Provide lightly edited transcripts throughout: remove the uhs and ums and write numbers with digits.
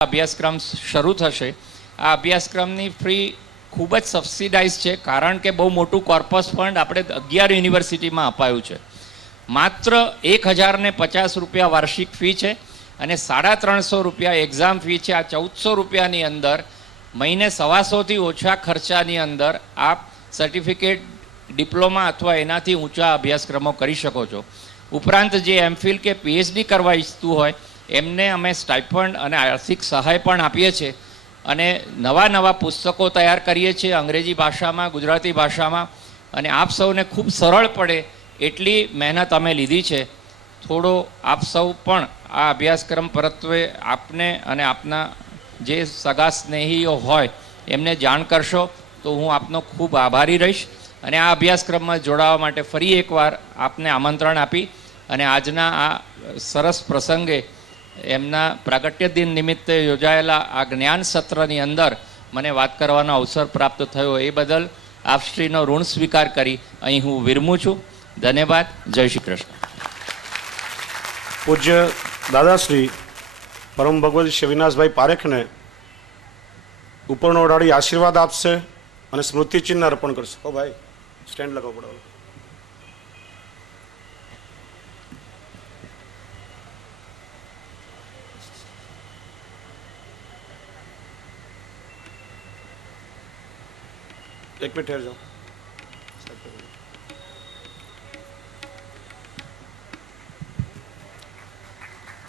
અભ્યાસક્રમ શરૂ થશે. આ અભ્યાસક્રમની ફ્રી ખૂબ જ સબસિડાઇઝ છે, કારણ કે બહુ મોટું કોર્પસ ફંડ આપણે 11 યુનિવર્સિટીમાં અપાયું છે. માત્ર 1050 રૂપિયા વાર્ષિક ફી છે અને 350 રૂપિયા એક્ઝામ ફી છે. આ 1400 રૂપિયાની અંદર મહિને 125થી ઓછા ખર્ચાની અંદર આપ સર્ટિફિકેટ, ડિપ્લોમા અથવા એનાથી ઊંચા અભ્યાસક્રમો કરી શકો છો. ઉપરાંત જે એમફિલ કે પીએચડી કરવા ઈચ્છતું હોય એમને અમે સ્ટાઇપન્ડ અને આર્થિક સહાય પણ આપીએ છીએ અને નવા પુસ્તકો તૈયાર કરીએ છીએ અંગ્રેજી ભાષામાં, ગુજરાતી ભાષામાં, અને આપ સૌને ખૂબ સરળ પડે એટલી મહેનત અમે લીધી છે. થોડો આપ સૌ પણ આ અભ્યાસક્રમ પરત્વે આપને અને આપના જે સગા સ્નેહીઓ હોય એમને જાણ કરશો તો હું આપનો ખૂબ આભારી રહીશ. અને આ અભ્યાસક્રમમાં જોડાવા માટે ફરી એકવાર આપને આમંત્રણ આપી અને આજના આ સરસ પ્રસંગે એમના પ્રાગટ્ય દિન નિમિત્તે યોજાયેલા આ જ્ઞાન સત્રની અંદર મને વાત કરવાનો અવસર પ્રાપ્ત થયો એ બદલ આપશ્રીનો ઋણ સ્વીકાર કરી અહીં હું વિરમું છું. ધન્યવાદ. જય શ્રી કૃષ્ણ. પૂજ્ય દાદાશ્રી પરમ ભગવત શ્રી અવિનાશભાઈ પારેખને ઉપરનો ઓઢાડી આશીર્વાદ આપશે અને સ્મૃતિચિહ્ન અર્પણ કરશે. ઓ ભાઈ સ્ટેન્ડ લગાવો પડે. એક મિનિટ ઠેર જાઓ.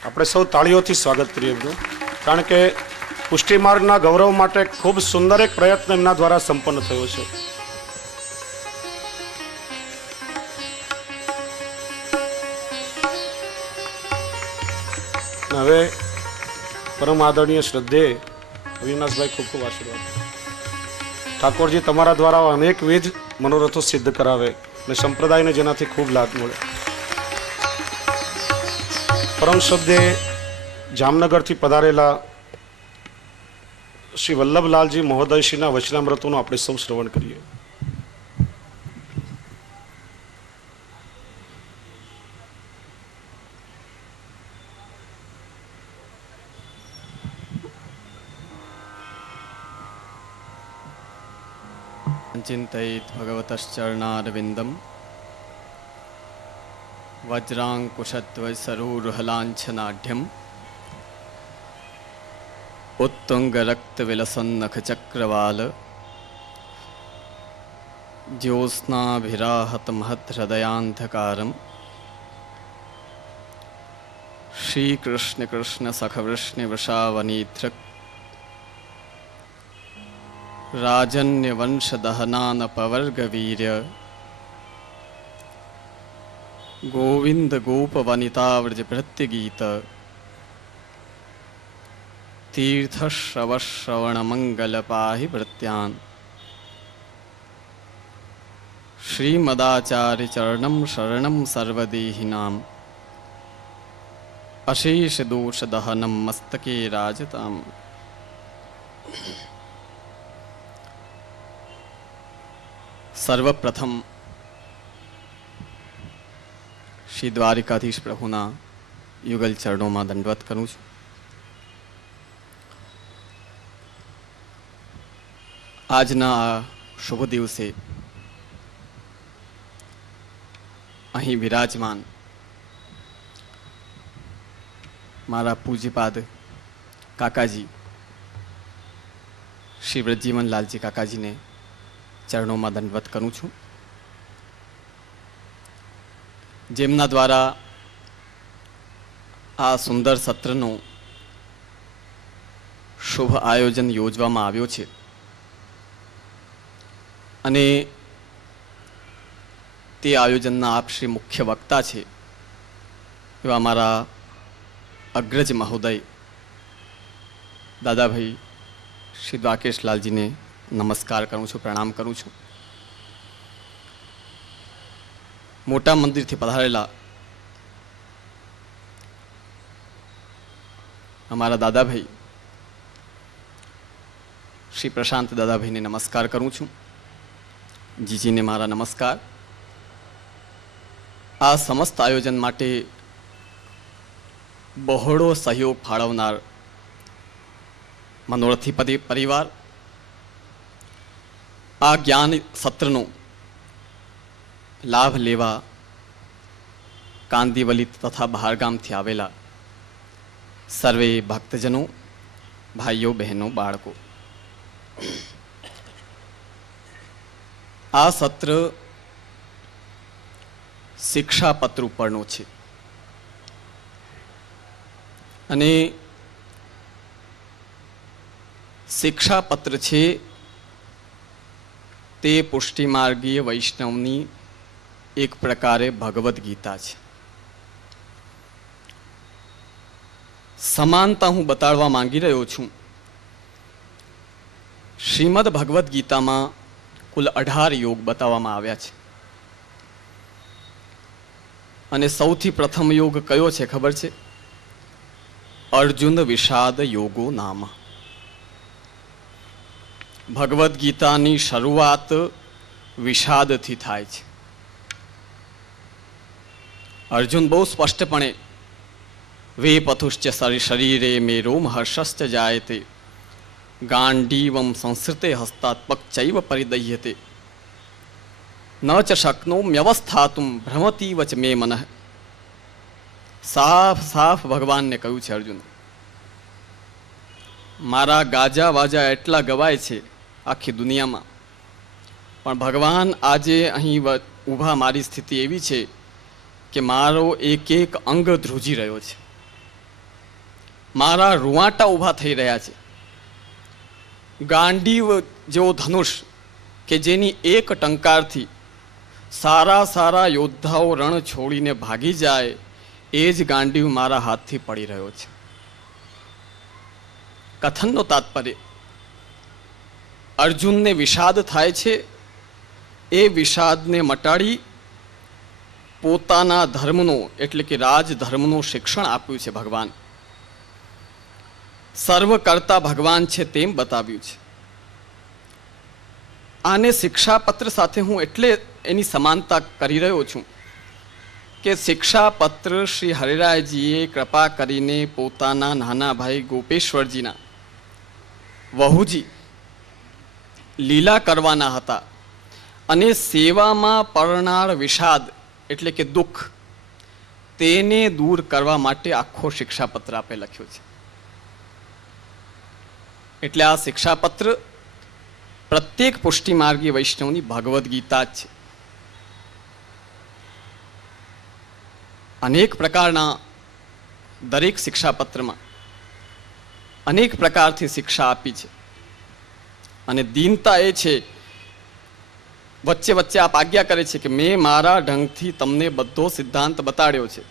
આપણે સૌ તાળીઓથી સ્વાગત કરીએ એમનું, કારણ કે પુષ્ટિ માર્ગના ગૌરવ માટે ખૂબ સુંદર એક પ્રયત્ન એમના દ્વારા સંપન્ન થયો છે. હવે પરમ આદરણીય શ્રદ્ધેય અવિનાશભાઈ ખૂબ ખૂબ આશીર્વાદ. ઠાકોરજી તમારા દ્વારા અનેકવિધ મનોરથો સિદ્ધ કરાવે અને સંપ્રદાયને જેનાથી ખૂબ લાભ મળે. પરમ શ્રદ્ધેય જામનગરથી પધારેલા શ્રી વલ્લભલાલજી મહોદયશ્રીના વચનામૃતોનું આપણે સૌ શ્રવણ કરીએ. चिन्तयेत् भगवतश्चरणारविन्दं वज्राङ्कुशध्वजसरोरुहलाञ्छनाढ्यम् उत्तुङ्गरक्तविलसन्नखचक्रवाल ज्योत्स्नाभिराहतमहद्हृदयान्धकारम् श्रीकृष्णकृष्णसखवृष्णिवृषावनीथृक् राजन्यवंशदहनानपवर्गवीर्य गोविंद गोपवनिताव्रजभृत्यगीत तीर्थश्रवश्रवणमङ्गलपाहि भृत्यान् श्रीमदाचार्यचरणं शरणं सर्वदेहिनाम् अशेषदोषदहनं मस्तके राजताम्. સર્વપ્રથમ શ્રી દ્વારિકાધીશ પ્રભુના યુગલ ચરણોમાં દંડવત કરું છું. આજના આ શુભ દિવસે અહીં વિરાજમાન મારા પૂજ્યપાદ કાકાજી શ્રી વ્રજજીવનલાલજી કાકાજીને ચરણોમાં દંડવત કરું છું, જેમના દ્વારા આ સુંદર સત્રનું શુભ આયોજન યોજવામાં આવ્યો છે. અને તે આયોજનના આપ શ્રી મુખ્ય વક્તા છે એવા મારા અગ્રજ મહોદય દાદાભાઈ શ્રી દ્વારકેશલાલજીને નમસ્કાર કરું છું, પ્રણામ કરું છું. મોટા મંદિરથી પધારેલા અમારા દાદાભાઈ શ્રી પ્રશાંત દાદાભાઈને નમસ્કાર કરું છું. જીજીને મારા નમસ્કાર. આ સમસ્ત આયોજન માટે બહોળો સહયોગ ફાળવનાર મનોરથી પરિવાર આ જ્ઞાન સત્રનો લાભ લેવા કાંદીવલી તથા બહારગામથી આવેલા સર્વે ભક્તજનો, ભાઈઓ બહેનો, બાળકો, આ સત્ર શિક્ષાપત્ર ઉપરનો છે અને શિક્ષાપત્ર છે તે પુષ્ટિમાર્ગીય વૈષ્ણવની એક પ્રકારે ભગવદ્ ગીતા છે. સમાનતા હું બતાડવા માંગી રહ્યો છું. શ્રીમદ ભગવદ્ ગીતામાં કુલ 18 યોગ બતાવવામાં આવ્યા છે અને સૌથી પ્રથમ યોગ કયો છે ખબર છે? અર્જુન વિષાદ યોગો નામ. ભગવદ્ ગીતાની શરૂઆત વિષાદથી થાય છે. અર્જુન બહુ સ્પષ્ટપણે વે પથુશ્ચ શરીરે મે રોમ હર્ષશ્ચ જાયતે ગાંડીવમ સંસ્કૃતે હસ્તાત્ પક્ચૈવ પરિદહ્યતે ન ચ શક્નોમ્યવસ્થાતુમ ભ્રમતીવ ચ મે મનઃ. સાફ સાફ ભગવાનને કહ્યું છે અર્જુન, મારા ગાજા વાજા એટલા ગવાય છે આખી દુનિયામાં, પણ ભગવાન આજે અહીં ઊભા મારી સ્થિતિ એવી છે કે મારો એક એક અંગ ધ્રુજી રહ્યો છે, મારા રૂવાટા ઊભા થઈ રહ્યા છે. ગાંડીવ જેવો ધનુષ કે જેની એક ટંકારથી સારા સારા યોદ્ધાઓ રણ છોડીને ભાગી જાય, એ જ ગાંડીવ મારા હાથથી પડી રહ્યો છે. કથનનો તાત્પર્ય, અર્જુનને વિષાદ થાય છે, એ વિષાદને મટાડી પોતાના ધર્મનો એટલે કે રાજધર્મનું શિક્ષણ આપ્યું છે ભગવાન. સર્વ કરતા ભગવાન છે તેમ બતાવ્યું છે. આને શિક્ષાપત્ર સાથે હું એટલે એની સમાનતા કરી રહ્યો છું કે શિક્ષાપત્ર શ્રી હરિરાયજીએ કૃપા કરીને પોતાના નાના ભાઈ ગોપેશ્વરજીના વહુજી લીલા કરવાના હતા અને સેવામાં પડનાર વિષાદ એટલે કે દુઃખ તેને દૂર કરવા માટે આખો શિક્ષાપત્ર આપે લખ્યો છે. એટલે આ શિક્ષાપત્ર પ્રત્યેક પુષ્ટિમાર્ગી વૈષ્ણવની ભગવદ્ ગીતા જ છે. અનેક પ્રકારના દરેક શિક્ષાપત્રમાં અનેક પ્રકારથી શિક્ષા આપી છે અને દીનતા એ છે, વચ્ચે વચ્ચે આપ આજ્ઞા કરે છે કે મેં મારા ઢંગથી તમને બધો સિદ્ધાંત બતાડ્યો છે,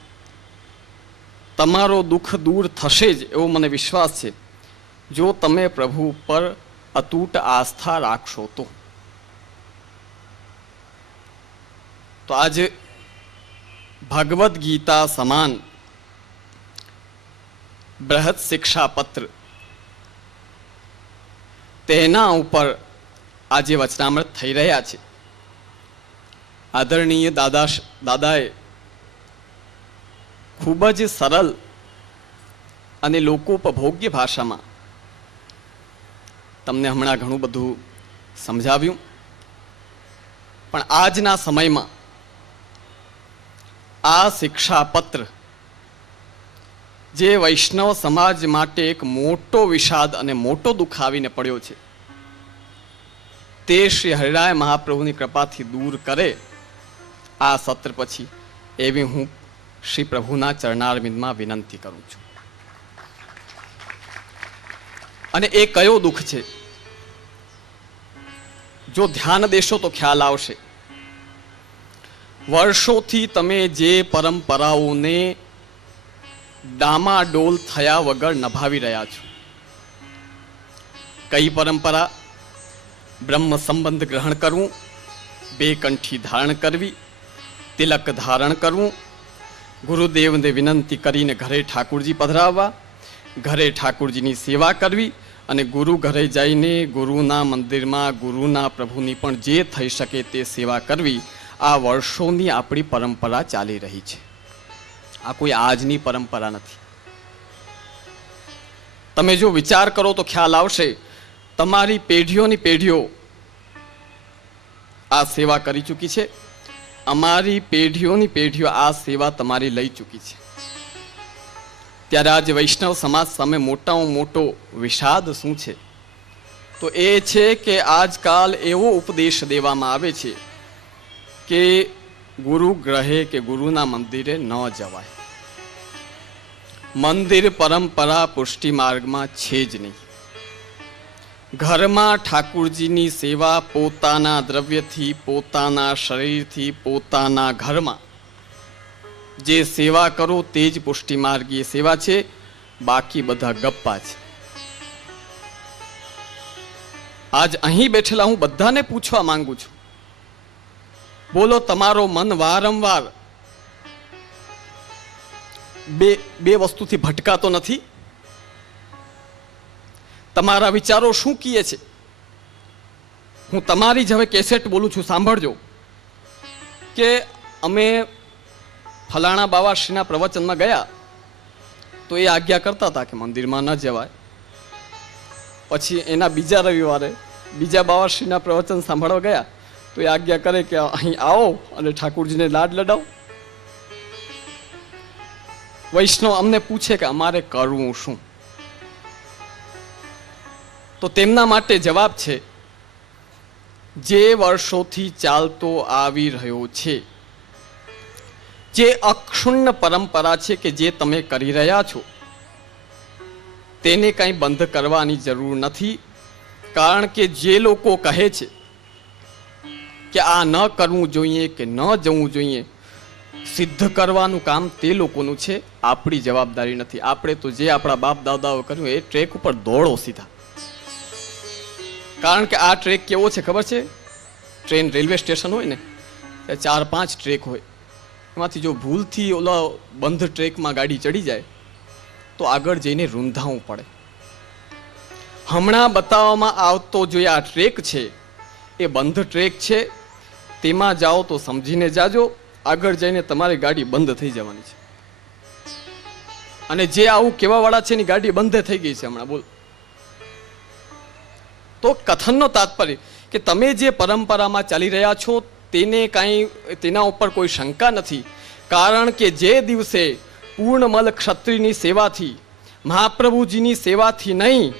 તમારો દુઃખ દૂર થશે જ એવો મને વિશ્વાસ છે જો તમે પ્રભુ ઉપર અતૂટ આસ્થા રાખશો તો. આજે ભગવદ્ ગીતા સમાન બૃહદ શિક્ષાપત્ર તેના ઉપર આજે વચનામૃત થઈ રહ્યા છે. આદરણીય દાદાએ ખૂબ જ સરળ અને લોકોપભોગ્ય ભાષામાં તમને હમણાં ઘણું બધું સમજાવ્યું, પણ આજના સમયમાં આ શિક્ષાપત્ર જે વૈષ્ણવ સમાજ માટે એક મોટો વિષાદ અને મોટો દુઃખ આવીને પડ્યો છે, તે શ્રી હરિરાય મહાપ્રભુની કૃપાથી દૂર કરે આ સત્ર પછી, એવી હું શ્રી પ્રભુના ચરણારવિંદમાં વિનંતી કરું છું. અને એ કયો દુઃખ છે? જો ધ્યાન દેશો તો ખ્યાલ આવશે. વર્ષોથી તમે જે પરંપરાઓને ડામાડોલ થયા વગર નભાવી રહ્યા છો. કઈ પરંપરા? બ્રહ્મ સંબંધ ગ્રહણ કરવું, બેકંઠી ધારણ કરવી, તિલક ધારણ કરવું, ગુરુદેવને વિનંતી કરીને ઘરે ઠાકુરજી પધરાવવા, ઘરે ઠાકુરજીની સેવા કરવી અને ગુરુ ઘરે જઈને ગુરુના મંદિરમાં ગુરુના પ્રભુની પણ જે થઈ શકે તે સેવા કરવી. આ વર્ષોની આપણી પરંપરા ચાલી રહી છે. આ કોઈ આજની પરંપરા નથી. તમે જો વિચાર કરો તો ખ્યાલ આવશે, તમારી પેઢીઓની પેઢીઓ આ સેવા કરી ચૂકી છે, અમારી પેઢીઓની પેઢીઓ આ સેવા તમારી લઈ ચૂકી છે. ત્યારે આજે વૈષ્ણવ સમાજ સામે મોટામાં મોટો વિષાદ શું છે? તો એ છે કે આજકાલ એવો ઉપદેશ દેવામાં આવે છે કે ગુરુ ગ્રહે કે ગુરુના મંદિરે ન જવાય. મંદિર પરંપરા પુષ્ટિ માર્ગમાં છે જ નહીં. ઘરમાં ઠાકુરજીની સેવા પોતાના દ્રવ્યથી, પોતાના શરીરથી, પોતાના ઘરમાં જે સેવા કરો તે જ પુષ્ટિ માર્ગીય સેવા છે, બાકી બધા ગપ્પા છે. આજ અહીં બેઠેલા હું બધાને પૂછવા માંગુ છું, બોલો તમારો મન વારંવાર બે વસ્તુથી ભટકાતો નથી? તમારા વિચારો શું કહે છે? હું તમારી જ હવે કેસેટ બોલું છું, સાંભળજો કે અમે ફલાણા બાવાશ્રીના પ્રવચનમાં ગયા તો એ આજ્ઞા કરતા હતા કે મંદિરમાં ન જવાય. પછી એના બીજા રવિવારે બીજા બાવાશ્રીના પ્રવચન સાંભળવા ગયા તો એ આજ્ઞા કરે કે અહીં આવો અને ઠાકુરજીને લાડ લડાવો. વૈષ્ણવ અમને પૂછે કે અમારે કરવું શું? તો તેમના માટે જવાબ છે, જે વર્ષોથી ચાલતો આવી રહ્યો છે, જે અક્ષુણ્ણ પરંપરા છે કે જે તમે કરી રહ્યા છો, તેને કંઈ બંધ કરવાની જરૂર નથી. કારણ કે જે લોકો કહે છે કે આ ન કરવું જોઈએ કે ન જવું જોઈએ, સિદ્ધ કરવાનું કામ તે લોકોનું છે, આપણી જવાબદારી નથી. આપણે તો જે આપણા બાપ દાદાઓ કર્યું એ ટ્રેક ઉપર દોડો સીધા. કારણ કે આ ટ્રેક કેવો છે ખબર છે? ટ્રેન રેલવે સ્ટેશન હોય ને, 4-5 ટ્રેક હોય, એમાંથી જો ભૂલથી ઓલા બંધ ટ્રેકમાં ગાડી ચડી જાય તો આગળ જઈને રૂંધાવું પડે. હમણાં બતાવવામાં આવતો જો આ ટ્રેક છે એ બંધ ટ્રેક છે, તેમાં જાઓ તો સમજીને જાજો, આગળ જઈને તમારી ગાડી બંધ થઈ જવાની છે. અને જે આવું કહેવાવાળા છે એની ગાડી બંધ થઈ ગઈ છે હમણાં, બોલ. તો કથનનો તાત્પર્ય કે તમે જે પરંપરામાં ચાલી રહ્યા છો તેને કાંઈ તેના ઉપર કોઈ શંકા નથી. કારણ કે જે દિવસે પૂર્ણમલ ક્ષત્રિયની સેવાથી, મહાપ્રભુજીની સેવાથી નહીં,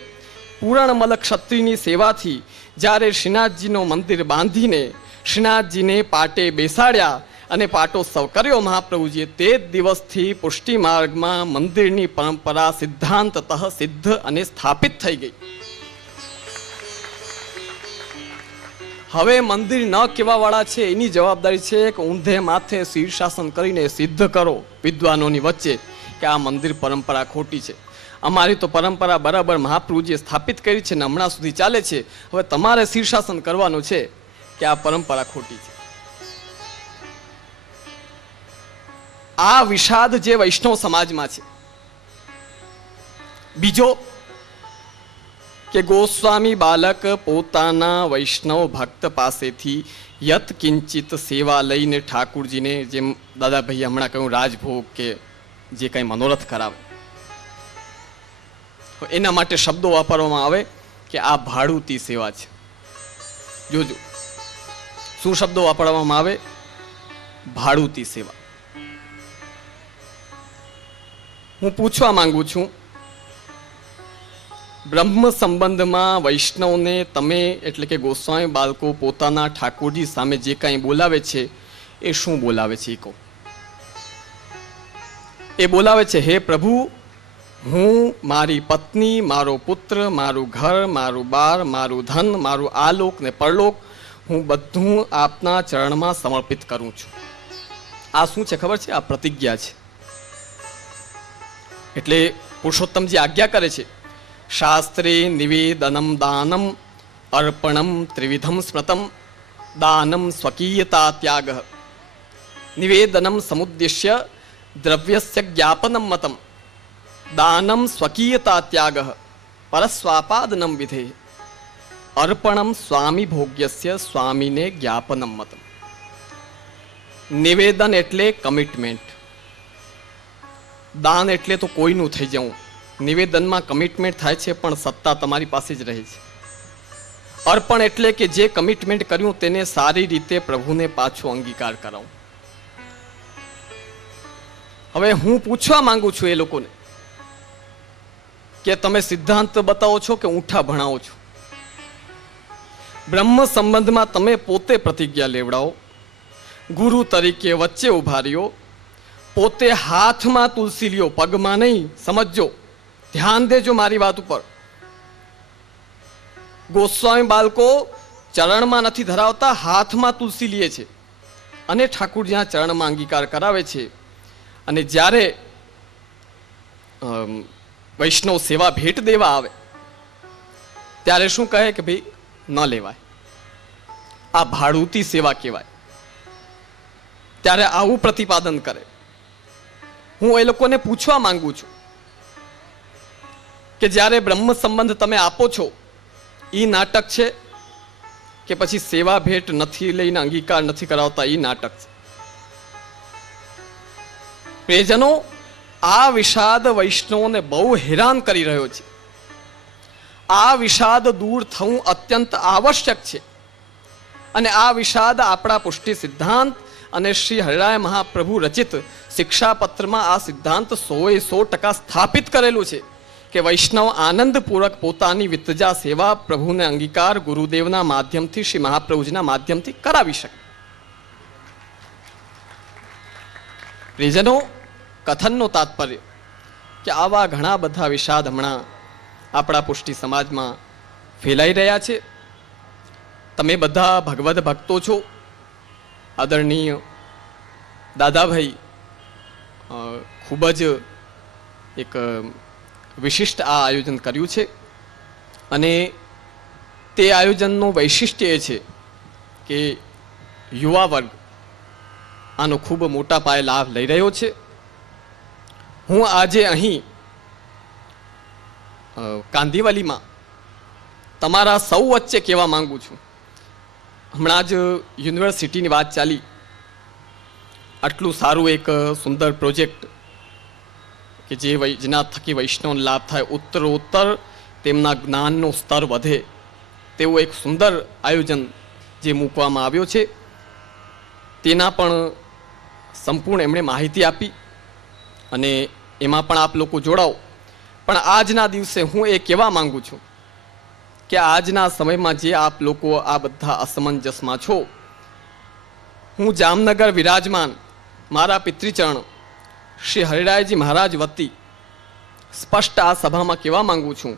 પૂર્ણમલ ક્ષત્રિયની સેવાથી જ્યારે શ્રીનાથજીનો મંદિર બાંધીને શ્રીનાથજીને પાટે બેસાડ્યા અને પાટોત્સવ કર્યો મહાપ્રભુજીએ, તે જ દિવસથી પુષ્ટિ માર્ગમાં મંદિરની પરંપરા સિદ્ધાંતતઃ સિદ્ધ અને સ્થાપિત થઈ ગઈ. હવે મંદિર ન કહેવાવાળા છે એની જવાબદારી છે કે ઊંધે માથે શીર્ષાસન કરીને સિદ્ધ કરો વિદ્વાનોની વચ્ચે કે આ મંદિર પરંપરા ખોટી છે. અમારી તો પરંપરા બરાબર મહાપ્રભુજીએ સ્થાપિત કરી છે ને હમણાં સુધી ચાલે છે. હવે તમારે શીર્ષાસન કરવાનું છે કે આ પરંપરા ખોટી છે. આ વિષાદ જે વૈષ્ણવ સમાજમાં છે. બીજો કે ગોસ્વામી બાલક પોતાના વૈષ્ણવ ભક્ત પાસેથી યત કિંચિત સેવા લઈને ઠાકુરજીને, જેમ દાદાભાઈએ હમણાં કહ્યું, રાજભોગ કે જે કંઈ મનોરથ કરાવે, એના માટે શબ્દો વાપરવામાં આવે કે આ ભાડુતી સેવા છે. જોજો શું શબ્દો વાપરવામાં આવે? ભાડુતી સેવા. હું પૂછવા માંગુ છું, બ્રહ્મ સંબંધમાં વૈષ્ણવને તમે એટલે કે ગોસ્વામી બાળકો પોતાના ઠાકોરજી સામે જે કાંઈ બોલાવે છે એ શું બોલાવે છે? એ કહો. એ બોલાવે છે, હે પ્રભુ, હું મારી પત્ની, મારો પુત્ર, મારું ઘર, મારું બાર, મારું ધન, મારું આલોક ને પરલોક, હું બધું આપના ચરણમાં સમર્પિત કરું છું. આ શું છે ખબર છે? આ પ્રતિજ્ઞા છે. એટલે પુરુષોત્તમજી આજ્ઞા કરે છે, શાસ્ત્રે નિવેદનમ દાનમ અર્પણમ ત્રિવિધમ સ્મૃતમ દાનમ સ્વકીયતા ત્યાગ નિવેદનમ સમુદ્દેશ્ય દ્રવ્યસ્ય જ્ઞાપનમ મતમ દાનમ સ્વકીયતા ત્યાગ પરસ્વાપાદનમ વિધે અર્પણમ સ્વામી ભોગ્યસ્ય સ્વામીને જ્ઞાપનમ મતમ. નિવેદન એટલે કમિટમેન્ટ, દાન એટલે તો કોઈનું થઈ જવું, નિવેદનમાં કમિટમેન્ટ થાય છે, પણ સત્તા તમારી પાસે જ રહે છે. અર્પણ એટલે કે જે કમિટમેન્ટ કર્યું તેને સારી રીતે પ્રભુને પાછો અંગીકાર કરાવું. હવે હું પૂછવા માંગુ છું એ લોકોને કે તમે સિદ્ધાંત બતાવો છો કે ઊંઠા ભણાવો છો? બ્રહ્મ સંબંધમાં તમે પોતે પ્રતિજ્ઞા લેવડાવો, ગુરુ તરીકે વચ્ચે ઉભા રહ્યો, પોતે હાથમાં તુલસી લ્યો, પગમાં નહીં. સમજજો, ધ્યાન દેજો મારી વાત ઉપર. ગોસ્વામી બાળકો ચરણમાં નથી ધરાવતા, હાથમાં તુલસી લે છે અને ઠાકુરજીના ચરણમાં અંગીકાર કરાવે છે. અને જ્યારે વૈષ્ણવ સેવા ભેટ દેવા આવે ત્યારે શું કહે કે ભાઈ ન લેવાય, આ ભાડુતી સેવા કહેવાય. ત્યારે આવું પ્રતિપાદન કરે. હું એ લોકોને પૂછવા માંગુ છું કે જ્યારે બ્રહ્મ સંબંધ તમે આપો છો એ નાટક છે કે પછી સેવા ભેટ નથી લઈને અંગીકાર નથી કરાવતા એ નાટક છે? પ્રિયજનો, આ વિષાદ વૈષ્ણવોને બહુ હેરાન કરી રહ્યો છે. આ વિષાદ દૂર થવું અત્યંત આવશ્યક છે. અને આ વિષાદ આપણા પુષ્ટિ સિદ્ધાંત અને શ્રી હરિરાય મહાપ્રભુ રચિત શિક્ષાપત્રમાં આ સિદ્ધાંત 100% સ્થાપિત કરેલું છે કે વૈષ્ણવ આનંદપૂર્વક પોતાની વિતજા સેવા પ્રભુને અંગીકાર ગુરુદેવના માધ્યમથી, શ્રી મહાપ્રભુજીના માધ્યમથી કરાવી શકે. પ્રિયજનો, કથનનો તાત્પર્ય કે આવા ઘણા બધા વિષાદ હમણાં આપણા પુષ્ટિ સમાજમાં ફેલાઈ રહ્યા છે. તમે બધા ભગવદ ભક્તો છો. આદરણીય દાદાભાઈ ખૂબ જ એક વિશિષ્ટ આ આયોજન કર્યું છે અને તે આયોજનનું વૈશિષ્ટ્ય એ છે કે યુવા વર્ગ આનો ખૂબ મોટા પાયે લાભ લઈ રહ્યો છે. હું આજે અહીં કાંદીવલીમાં તમારા સૌ વચ્ચે કહેવા માંગુ છું, હમણાં જ યુનિવર્સિટીની વાત ચાલી. આટલું સારું એક સુંદર પ્રોજેક્ટ કે જેના થકી વૈષ્ણવને લાભ થાય, ઉત્તરોત્તર તેમના જ્ઞાનનો સ્તર વધે તેવું એક સુંદર આયોજન જે મૂકવામાં આવ્યો છે તેના પણ સંપૂર્ણ એમણે માહિતી આપી અને એમાં પણ આપ લોકો જોડાઓ. પણ આજના દિવસે હું એ કહેવા માંગુ છું કે આજના સમયમાં જે આપ લોકો આ બધા અસમંજસમાં છો, હું જામનગર વિરાજમાન મારા પિતૃચરણ શ્રી હરિરાયજી મહારાજ વતી સ્પષ્ટ આ સભામાં કહેવા માંગુ છું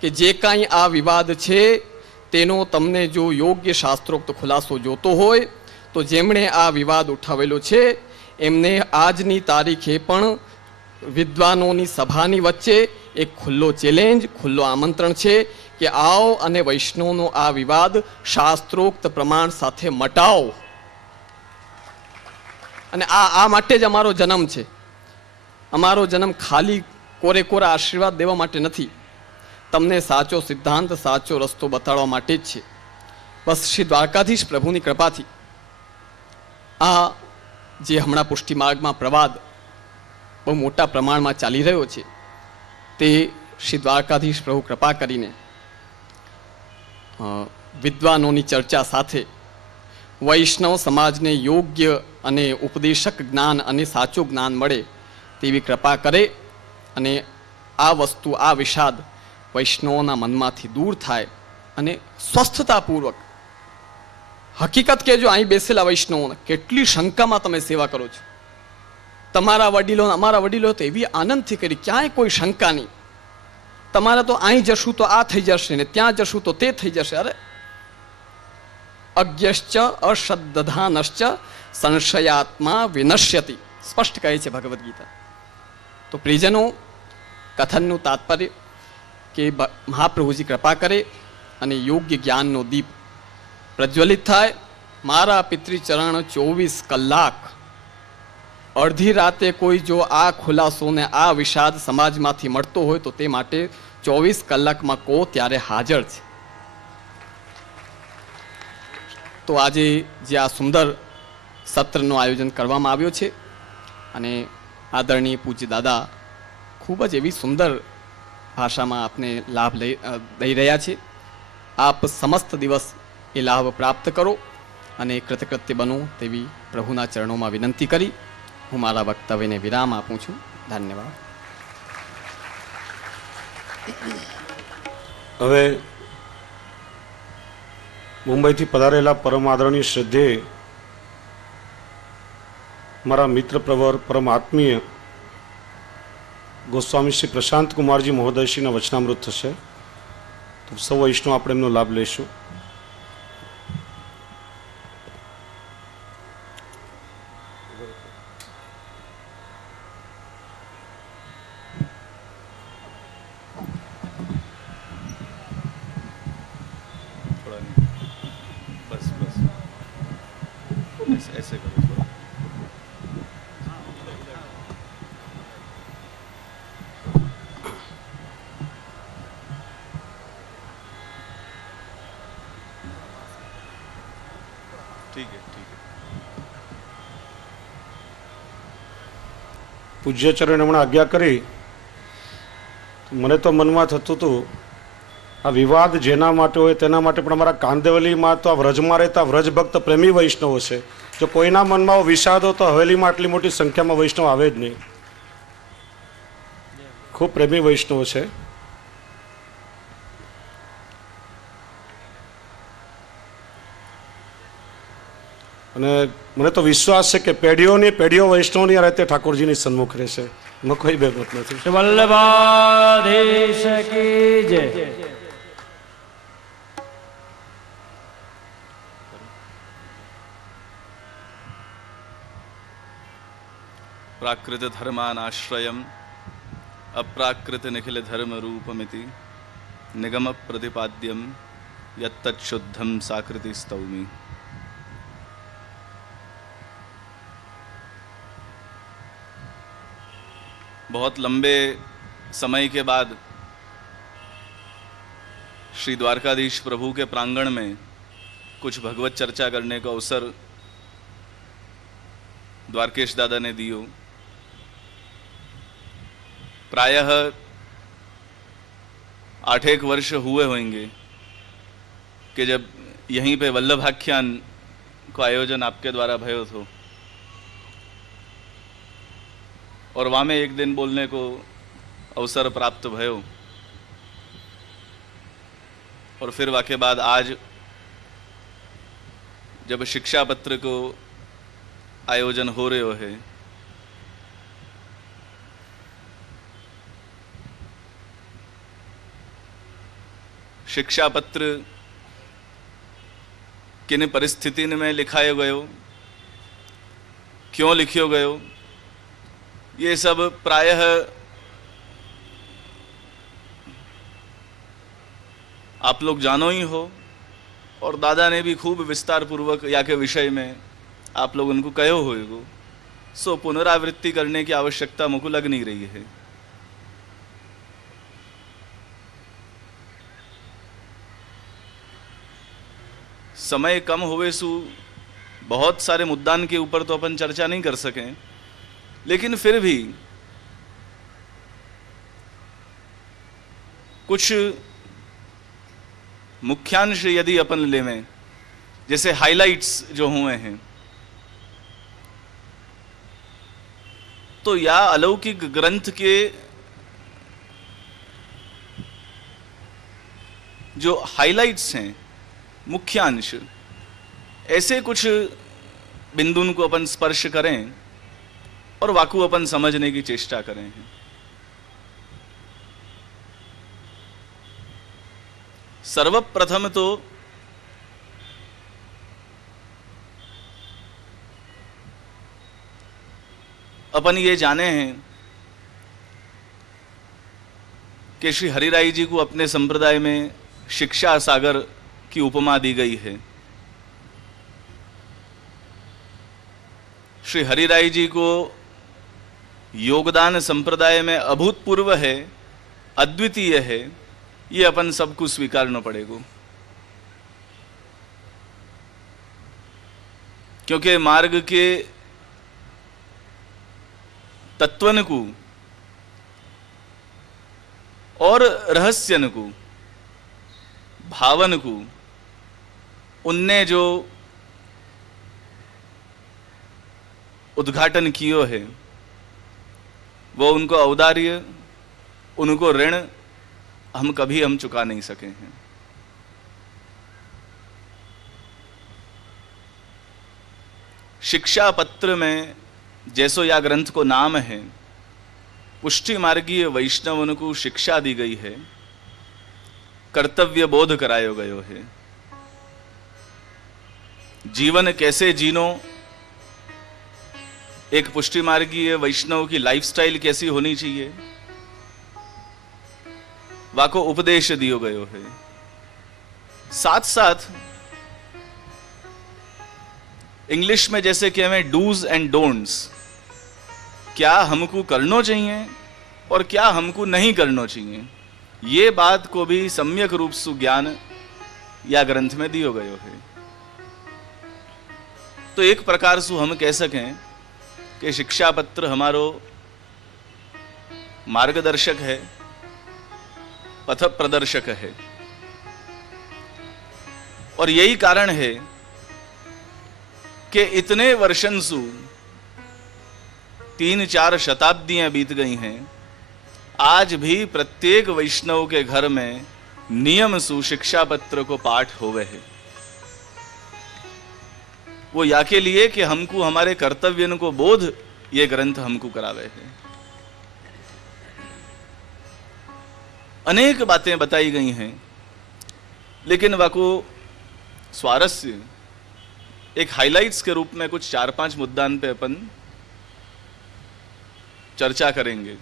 કે જે કાંઈ આ વિવાદ છે તેનો તમને જો યોગ્ય શાસ્ત્રોક્ત ખુલાસો જોતો હોય તો જેમણે આ વિવાદ ઉઠાવેલો છે એમને આજની તારીખે પણ વિદ્વાનોની સભાની વચ્ચે એક ખુલ્લો ચેલેન્જ, ખુલ્લો આમંત્રણ છે કે આવો અને વૈષ્ણવનો આ વિવાદ શાસ્ત્રોક્ત પ્રમાણ સાથે મટાવો. અને આ માટે જ અમારો જન્મ છે. અમારો જન્મ ખાલી કોરે કોરા આશીર્વાદ દેવા માટે નથી, તમને સાચો સિદ્ધાંત, સાચો રસ્તો બતાડવા માટે જ છે. બસ શ્રી દ્વારકાધીશ પ્રભુની કૃપાથી આ જે હમણાં પુષ્ટિ માર્ગમાં પ્રવાદ બહુ મોટા પ્રમાણમાં ચાલી રહ્યો છે તે શ્રી દ્વારકાધીશ પ્રભુ કૃપા કરીને વિદ્વાનોની ચર્ચા સાથે વૈષ્ણવ સમાજને યોગ્ય અને ઉપદેશક જ્ઞાન અને સાચું જ્ઞાન મળે તેવી કૃપા કરે અને આ વસ્તુ, આ વિષાદ વૈષ્ણવોના મનમાંથી દૂર થાય અને સ્વસ્થતાપૂર્વક. હકીકત કહેજો, અહીં બેસેલા વૈષ્ણવોને કેટલી શંકામાં તમે સેવા કરો છો. તમારા વડીલો, અમારા વડીલો તો એવી આનંદથી કરી, ક્યાંય કોઈ શંકા નહીં. તમારે તો અહીં જશું તો આ થઈ જશે ને ત્યાં જશું તો તે થઈ જશે. અરે અજ્ઞશ્ચ અશ્રદ્ધાનશ્ચ સંશયાત્મા વિનશ્યતિ, સ્પષ્ટ કહે છે ભગવદ્ ગીતા. તો પ્રિયજનો, કથનનું તાત્પર્ય કે મહાપ્રભુજી કૃપા કરે અને યોગ્ય જ્ઞાનનો દીપ પ્રજ્વલિત થાય. મારા પિતૃચરણ 24 કલાક, અડધી રાતે કોઈ જો આ ખુલાસો ને આ વિષાદ સમાજમાંથી મળતો હોય તો તે માટે 24 કલાકમાં કહો ત્યારે હાજર છે. તો આજે જે આ સુંદર સત્રનું આયોજન કરવામાં આવ્યો છે અને આદરણીય પૂજ્ય દાદા ખૂબ જ એવી સુંદર ભાષામાં આપને લાભ દઈ રહ્યા છે. આપ સમસ્ત દિવસ એ લાભ પ્રાપ્ત કરો અને કૃતકૃત્ય બનો તેવી પ્રભુના ચરણોમાં વિનંતી કરી હું મારા વક્તવ્યને વિરામ આપું છું. ધન્યવાદ. હવે મુંબઈથી પધારેલા પરમ આદરણીય શ્રદ્ધેય મારા મિત્ર પ્રવર પરમ આત્મીય ગોસ્વામી શ્રી પ્રશાંત કુમારજી મહોદયશ્રીના વચનામૃત થશે. તો સૌ વૈષ્ણવ આપણે એમનો લાભ લઈશું. ऐसे करो थोड़ा. ठीक है, ठीक है. પૂજ્યચરણ હમણાં આજ્ઞા કરી. મને તો મનમાં થતું હતું આ વિવાદ જેના માટે હોય તેના માટે, પણ અમારા કાંદેવલીમાં તો આ વ્રજમાં રહેતા વ્રજ ભક્ત પ્રેમી વૈષ્ણવો છે. જો કોઈના મનમાં આવો વિષાદ હોય તો હવેલીમાં આટલી મોટી સંખ્યામાં વૈષ્ણવ આવે જ નહીં. ખૂબ પ્રેમી વૈષ્ણવો છે. અને મને તો વિશ્વાસ છે કે પેઢીઓની પેઢીઓ વૈષ્ણવની આ રીતે ઠાકોરજીની સન્મુખ રહેશે. એમાં કોઈ બેમત નથી. શ્રી વલ્લભાધીશ કી જય. प्राकृत धर्मानाश्रयम् अप्राकृत निखिल धर्म रूपमिति निगम प्रतिपाद्यम यत्तच्छुद्धम साकृति स्तौमि. बहुत लंबे समय के बाद श्री द्वारकाधीश प्रभु के प्रांगण में कुछ भगवत चर्चा करने का अवसर द्वारकेश दादा ने दियो. प्रायः 8 वर्ष हुए होंगे कि जब यहीं पे वल्लभाख्यान को आयोजन आपके द्वारा भयो थो और वहाँ में एक दिन बोलने को अवसर प्राप्त भयो और फिर वाके बाद आज जब शिक्षा पत्र को आयोजन हो रहे हो है शिक्षा पत्र किन परिस्थिति में लिखायो गयो, क्यों लिखियो गयो, ये सब प्रायः आप लोग जानो ही हो और दादा ने भी खूब विस्तार पूर्वक या के विषय में आप लोग उनको कहो होएगो. सो पुनरावृत्ति करने की आवश्यकता मुझको लग नहीं रही है. समय कम होवे सु बहुत सारे मुद्दान के ऊपर तो अपन चर्चा नहीं कर सकें, लेकिन फिर भी कुछ मुख्यांश यदि अपन लेवें, जैसे हाइलाइट्स जो हुए हैं, तो या अलौकिक ग्रंथ के जो हाइलाइट्स हैं, मुख्यांश, ऐसे कुछ बिंदुन को अपन स्पर्श करें और वाकु अपन समझने की चेष्टा करें. सर्वप्रथम तो अपन ये जाने हैं कि श्री हरिराय जी को अपने संप्रदाय में शिक्षा सागर की उपमा दी गई है. श्री हरिराय जी को योगदान संप्रदाय में अभूतपूर्व है, अद्वितीय है, ये अपन सबको स्वीकारना पड़ेगा. क्योंकि मार्ग के तत्वन को और रहस्यन को, भावन को उनने जो उद्घाटन कियो है, वो उनको औदार्य, उनको ऋण हम कभी चुका नहीं सके हैं। शिक्षा पत्र में जैसो या ग्रंथ को नाम है, पुष्टि मार्गीय वैष्णवन को शिक्षा दी गई है, कर्तव्य बोध करायो गयो है। जीवन कैसे जीनो, एक पुष्टि मार्गीय वैष्णव की लाइफस्टाइल कैसी होनी चाहिए, वाको उपदेश दियो गयो है। साथ साथ इंग्लिश में जैसे कि हमें डूज एंड डोंट्स, क्या हमको करना चाहिए और क्या हमको नहीं करना चाहिए, ये बात को भी सम्यक रूप से ज्ञान या ग्रंथ में दियो गयो है। तो एक प्रकार से हम कह सकें कि शिक्षा पत्र हमारो मार्गदर्शक है, पथ प्रदर्शक है। और यही कारण है कि इतने वर्षन सु 3-4 शताब्दियां बीत गई हैं, आज भी प्रत्येक वैष्णव के घर में नियम सु शिक्षा पत्र को पाठ होवे है। वो या के लिए कि हमको हमारे कर्तव्यन को बोध ये ग्रंथ हमको करावे है। अनेक बातें बताई गई हैं, लेकिन वाको स्वारस्य एक हाइलाइट्स के रूप में कुछ 4-5 मुद्दान पे अपन चर्चा करेंगे।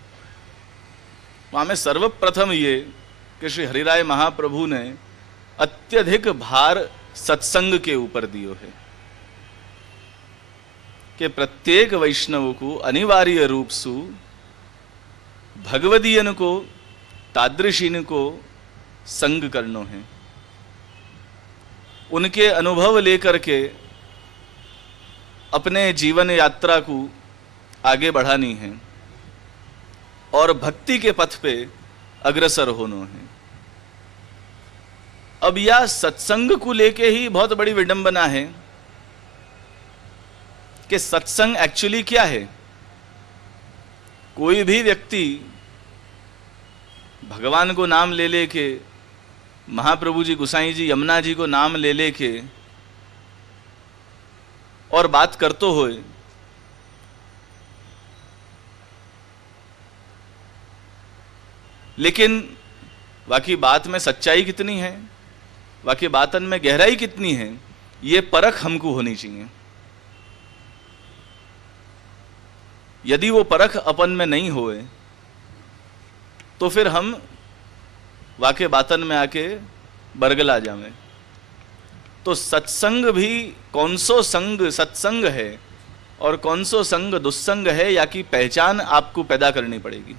वहां में सर्वप्रथम ये कि श्री हरिराय महाप्रभु ने अत्यधिक भार सत्संग के ऊपर दियो है कि प्रत्येक वैष्णव को अनिवार्य रूप से भगवदीयन को, तादृशीन को संग करनो है, उनके अनुभव लेकर के अपने जीवन यात्रा को आगे बढ़ानी है और भक्ति के पथ पे अग्रसर होना है। अब यह सत्संग को लेके ही बहुत बड़ी विडंबना है कि सत्संग एक्चुअली क्या है। कोई भी व्यक्ति भगवान को नाम ले लेके, महाप्रभु जी, गुसाई जी, यमुना जी को नाम ले लेके और बात करतो होए, लेकिन वाकई बात में सच्चाई कितनी है, वाकई बातन में गहराई कितनी है, ये परख हमको होनी चाहिए। यदि वो परख अपन में नहीं होए तो फिर हम वाकई बातन में आके बरगला जावे। तो सत्संग भी कौन सो संग सत्संग है और कौन सो संग दुस्संग है, या की पहचान आपको पैदा करनी पड़ेगी।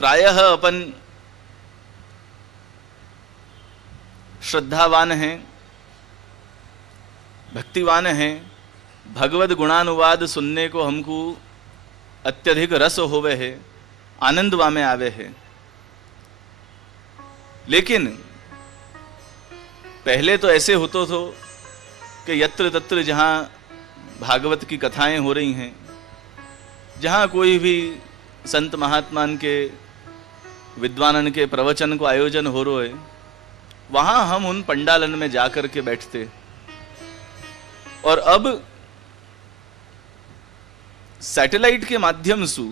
प्रायः अपन श्रद्धावान हैं, भक्तिवान हैं, भगवद गुणानुवाद सुनने को हमको अत्यधिक रस होवे है, आनंदवा में आवे है। लेकिन पहले तो ऐसे होतो थो कि यत्र तत्र जहाँ भागवत की कथाएं हो रही हैं, जहाँ कोई भी संत महात्मान के, विद्वानन के प्रवचन को आयोजन हो रहा है, वहाँ हम उन पंडालन में जाकर के बैठते। और अब सैटेलाइट के माध्यम से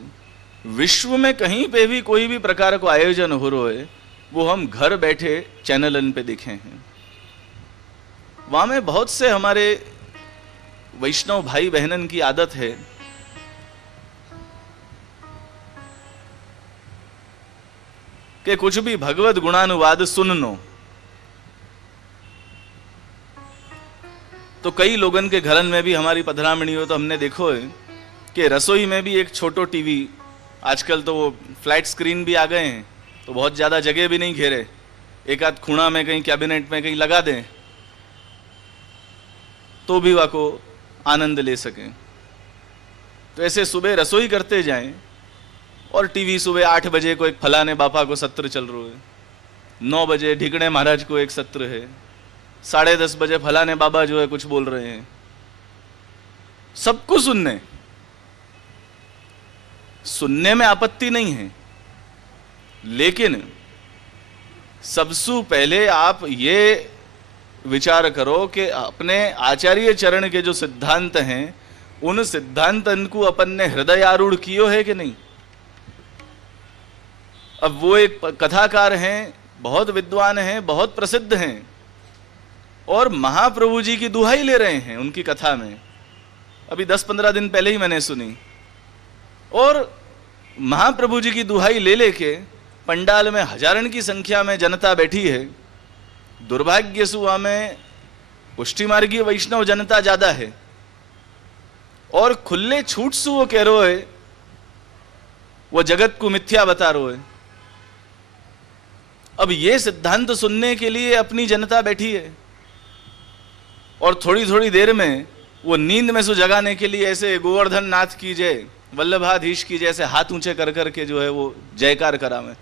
विश्व में कहीं पे भी कोई भी प्रकार को आयोजन हो रहा है, वो हम घर बैठे चैनलन पे देखे हैं। वहां में बहुत से हमारे वैष्णव भाई बहनन की आदत है कि कुछ भी भगवत गुणानुवाद सुननो। तो कई लोगन के घरन में भी हमारी पधरामणी हो तो हमने देखो है कि रसोई में भी एक छोटो टीवी, आजकल तो वो फ्लैट स्क्रीन भी आ गए हैं, तो बहुत ज़्यादा जगह भी नहीं घेरे, एक आध खूणा में कहीं कैबिनेट में कहीं लगा दें तो भी वाको आनंद ले सकें। तो ऐसे सुबह रसोई करते जाएं और टीवी सुबह 8 बजे को एक फलाने बापा को सत्र चल रहा है, 9 बजे ढिकणे महाराज को एक सत्र है, 10:30 बजे फलाने बाबा जो है कुछ बोल रहे हैं, सबको सुनने में आपत्ति नहीं है, लेकिन सबसे पहले आप ये विचार करो कि अपने आचार्य चरण के जो सिद्धांत हैं उन सिद्धांतन को अपन ने हृदय आरूढ़ कियो है कि नहीं। अब वो एक कथाकार हैं, बहुत विद्वान हैं, बहुत प्रसिद्ध हैं और महाप्रभु जी की दुहाई ले रहे हैं उनकी कथा में। अभी 10-15 दिन पहले ही मैंने सुनी और महाप्रभु जी की दुहाई ले लेके पंडाल में हजारन की संख्या में जनता बैठी है। दुर्भाग्य से वहां में पुष्टि मार्गीय वैष्णव जनता ज्यादा है और खुले छूट से वो कह रहे है, वो जगत को मिथ्या बता रहे है। अब ये सिद्धांत सुनने के लिए अपनी जनता बैठी है और थोड़ी थोड़ी देर में वो नींद में से जगाने के लिए ऐसे गोवर्धन नाथ की जय, वल्लभाधीश की जय, ऐसे हाथ ऊंचे कर करके जो है वो जयकार करा में,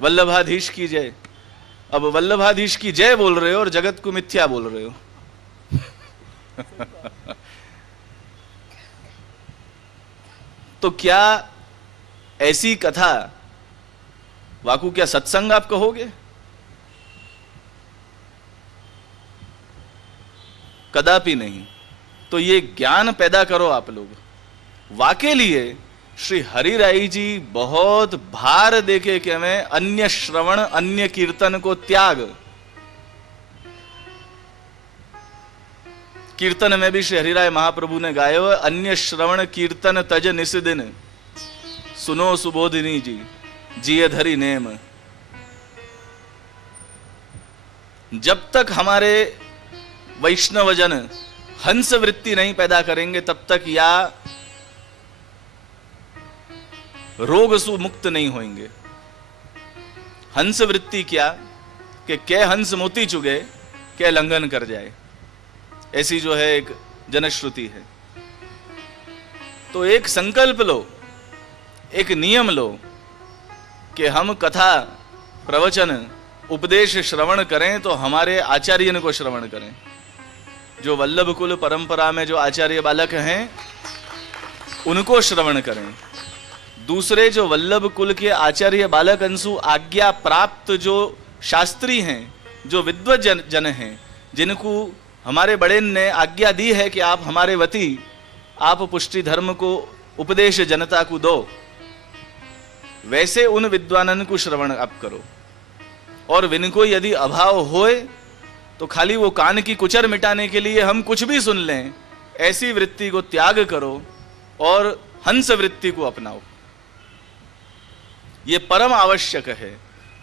वल्लभाधीश की जय। अब वल्लभाधीश की जय बोल रहे हो और जगत को मिथ्या बोल रहे हो। तो क्या ऐसी कथा वाकू क्या सत्संग आप कहोगे? कदापि नहीं। तो ये ज्ञान पैदा करो आप लोग। वाके लिए श्री हरिराई जी बहुत भार देके के में अन्य श्रवण अन्य कीर्तन को त्याग। कीर्तन में भी श्री हरिराय महाप्रभु ने गाया है, अन्य श्रवण कीर्तन तज निस दिन, सुनो सुबोधिनी जी जिये धरी नेम। जब तक हमारे वैष्णवजन हंस वृत्ति नहीं पैदा करेंगे तब तक या रोग से मुक्त नहीं होंगे। हंस वृत्ति क्या कि कै हंस मोती चुगे कै लंघन कर जाए, ऐसी जो है एक जनश्रुति है। तो एक संकल्प लो, एक नियम लो कि हम कथा प्रवचन उपदेश श्रवण करें तो हमारे आचार्यन को श्रवण करें। जो वल्लभ कुल परंपरा में जो आचार्य बालक हैं उनको श्रवण करें। दूसरे जो वल्लभ कुल के आचार्य बालक अंशु आज्ञा प्राप्त जो शास्त्री हैं, जो विद्वत जन हैं, जिनको हमारे बड़े ने आज्ञा दी है कि आप हमारे वती आप पुष्टि धर्म को उपदेश जनता को दो, वैसे उन विद्वानन को श्रवण आप करो। और विनको यदि अभाव होए तो खाली वो कान की कुचर मिटाने के लिए हम कुछ भी सुन लें, ऐसी वृत्ति को त्याग करो और हंस वृत्ति को अपनाओ। ये परम आवश्यक है,